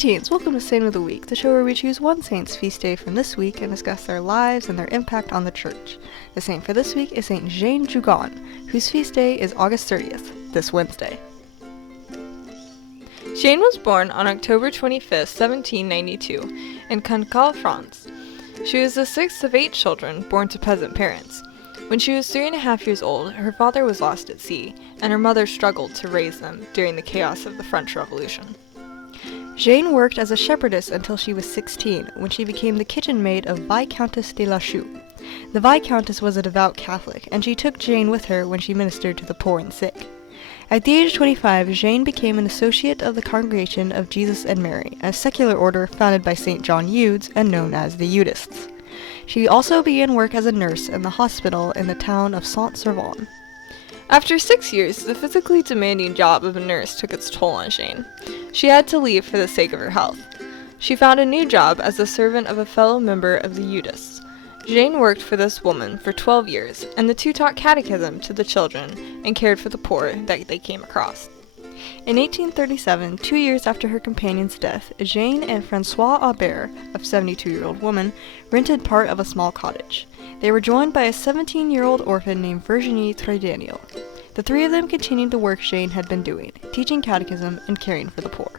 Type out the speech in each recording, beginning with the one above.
Greetings! Welcome to Saint of the Week, the show where we choose one saint's feast day from this week and discuss their lives and their impact on the church. The saint for this week is Saint Jeanne Jugan, whose feast day is August 30th, this Wednesday. Jeanne was born on October 25, 1792, in Cancale, France. She was the sixth of 8 children born to peasant parents. When she was 3.5 years old, her father was lost at sea, and her mother struggled to raise them during the chaos of the French Revolution. Jeanne worked as a shepherdess until she was 16, when she became the kitchen maid of Viscountess de la Chaux. The Viscountess was a devout Catholic, and she took Jeanne with her when she ministered to the poor and sick. At the age of 25, Jeanne became an associate of the Congregation of Jesus and Mary, a secular order founded by St. John Eudes and known as the Eudists. She also began work as a nurse in the hospital in the town of Saint-Servan. After 6 years, the physically demanding job of a nurse took its toll on Jeanne. She had to leave for the sake of her health. She found a new job as the servant of a fellow member of the Eudists. Jeanne worked for this woman for 12 years, and the two taught catechism to the children and cared for the poor that they came across. In 1837, 2 years after her companion's death, Jeanne and François Aubert, a 72-year-old woman, rented part of a small cottage. They were joined by a 17-year-old orphan named Virginie Trédaniel. The three of them continued the work Jeanne had been doing, teaching catechism and caring for the poor.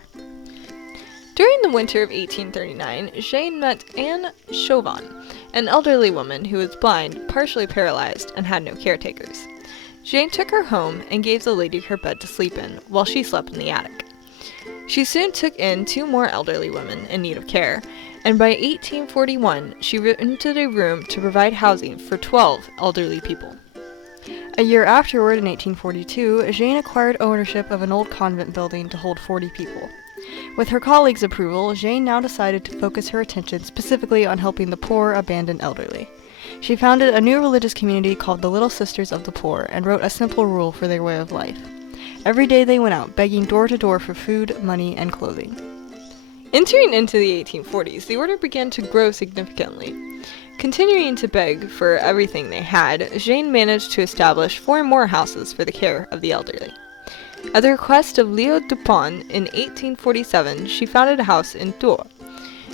During the winter of 1839, Jeanne met Anne Chauvin, an elderly woman who was blind, partially paralyzed, and had no caretakers. Jeanne took her home and gave the lady her bed to sleep in, while she slept in the attic. She soon took in 2 more elderly women in need of care, and by 1841 she rented a room to provide housing for 12 elderly people. A year afterward, in 1842, Jeanne acquired ownership of an old convent building to hold 40 people. With her colleagues' approval, Jeanne now decided to focus her attention specifically on helping the poor, abandoned elderly. She founded a new religious community called the Little Sisters of the Poor and wrote a simple rule for their way of life. Every day they went out, begging door to door for food, money, and clothing. Entering into the 1840s, the order began to grow significantly. Continuing to beg for everything they had, Jeanne managed to establish 4 more houses for the care of the elderly. At the request of Leo Dupont in 1847, she founded a house in Tours.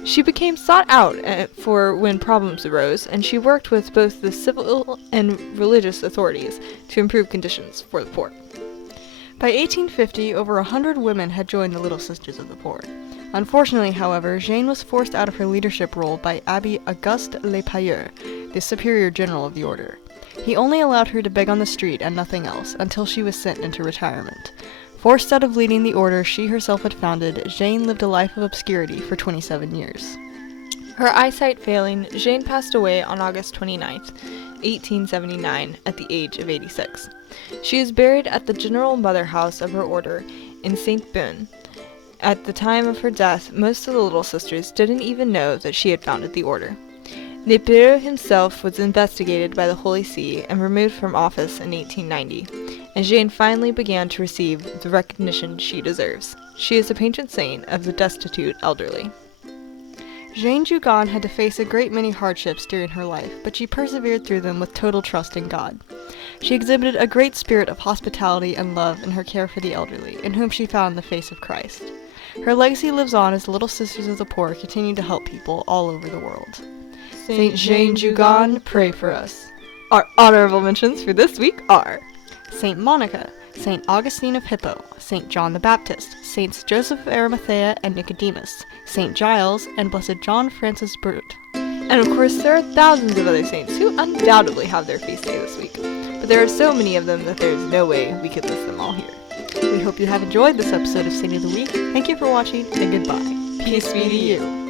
She became sought out for when problems arose, and she worked with both the civil and religious authorities to improve conditions for the poor. By 1850, over 100 women had joined the Little Sisters of the Poor. Unfortunately, however, Jeanne was forced out of her leadership role by Abbé Auguste Lepayeur, the superior general of the order. He only allowed her to beg on the street and nothing else, until she was sent into retirement. Forced out of leading the order she herself had founded, Jeanne lived a life of obscurity for 27 years. Her eyesight failing, Jeanne passed away on August 29, 1879, at the age of 86. She is buried at the General Mother House of her order in Saint-Beuve. At the time of her death, most of the Little Sisters didn't even know that she had founded the order. Lepayeur himself was investigated by the Holy See and removed from office in 1890, and Jeanne finally began to receive the recognition she deserves. She is the patron saint of the destitute elderly. Jeanne Jugan had to face a great many hardships during her life, but she persevered through them with total trust in God. She exhibited a great spirit of hospitality and love in her care for the elderly, in whom she found the face of Christ. Her legacy lives on as the Little Sisters of the Poor continue to help people all over the world. Saint Jeanne Jugan, pray for us. Our honorable mentions for this week are Saint Monica, Saint Augustine of Hippo, Saint John the Baptist, Saints Joseph of Arimathea and Nicodemus, Saint Giles, and Blessed John Francis Brute. And of course, there are thousands of other saints who undoubtedly have their feast day this week, but there are so many of them that there is no way we could list them all here. We hope you have enjoyed this episode of Saint of the Week. Thank you for watching, and goodbye. Peace be to you.